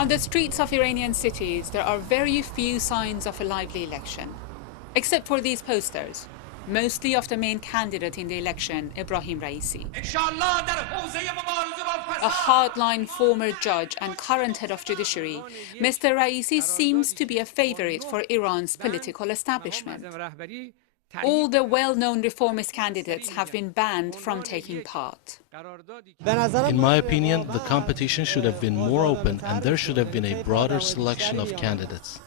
On the streets of Iranian cities, there are very few signs of a lively election, except for these posters, mostly of the main candidate in the election, Ibrahim Raisi. A hardline former judge and current head of Judiciary, Mr. Raisi seems to be a favorite for Iran's political establishment. All the well-known reformist candidates have been banned from taking part. In my opinion, the competition should have been more open and there should have been a broader selection of candidates.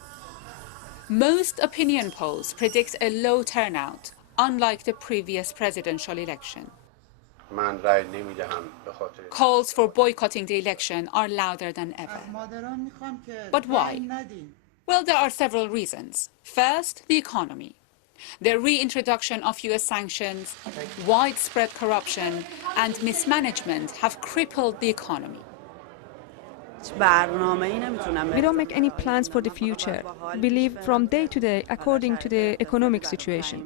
Most opinion polls predict a low turnout, unlike the previous presidential election. Calls for boycotting the election are louder than ever. But why? Well, there are several reasons. First, the economy. The reintroduction of US sanctions, widespread corruption and mismanagement have crippled the economy. We don't make any plans for the future. We live from day to day according to the economic situation.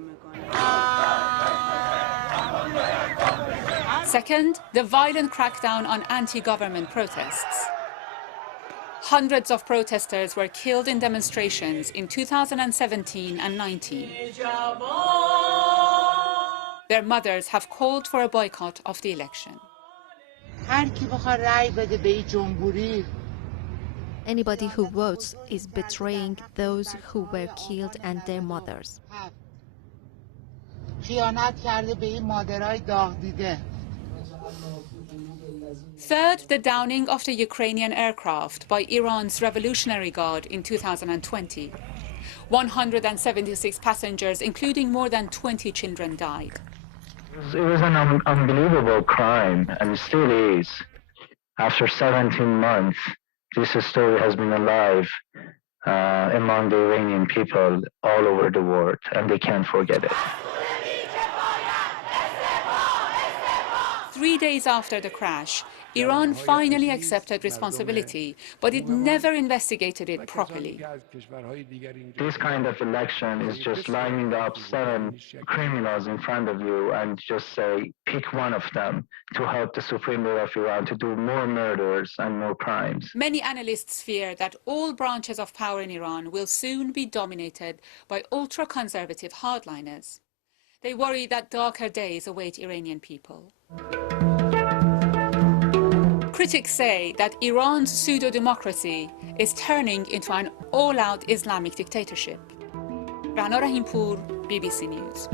Second, the violent crackdown on anti-government protests. Hundreds of protesters were killed in demonstrations in 2017 and 19. Their mothers have called for a boycott of the election. Anybody who votes is betraying those who were killed and their mothers. Third, the downing of the Ukrainian aircraft by Iran's Revolutionary Guard in 2020. 176 passengers, including more than 20 children, died. It was an unbelievable crime, and it still is. After 17 months, this story has been alive among the Iranian people all over the world, and they can't forget it. 3 days after the crash, Iran finally accepted responsibility, but it never investigated it properly. This kind of election is just lining up 7 criminals in front of you and just say, pick one of them to help the Supreme Leader of Iran to do more murders and more crimes. Many analysts fear that all branches of power in Iran will soon be dominated by ultra-conservative hardliners. They worry that darker days await Iranian people. Critics say that Iran's pseudo-democracy is turning into an all-out Islamic dictatorship. Rana, Rahimpour, BBC News.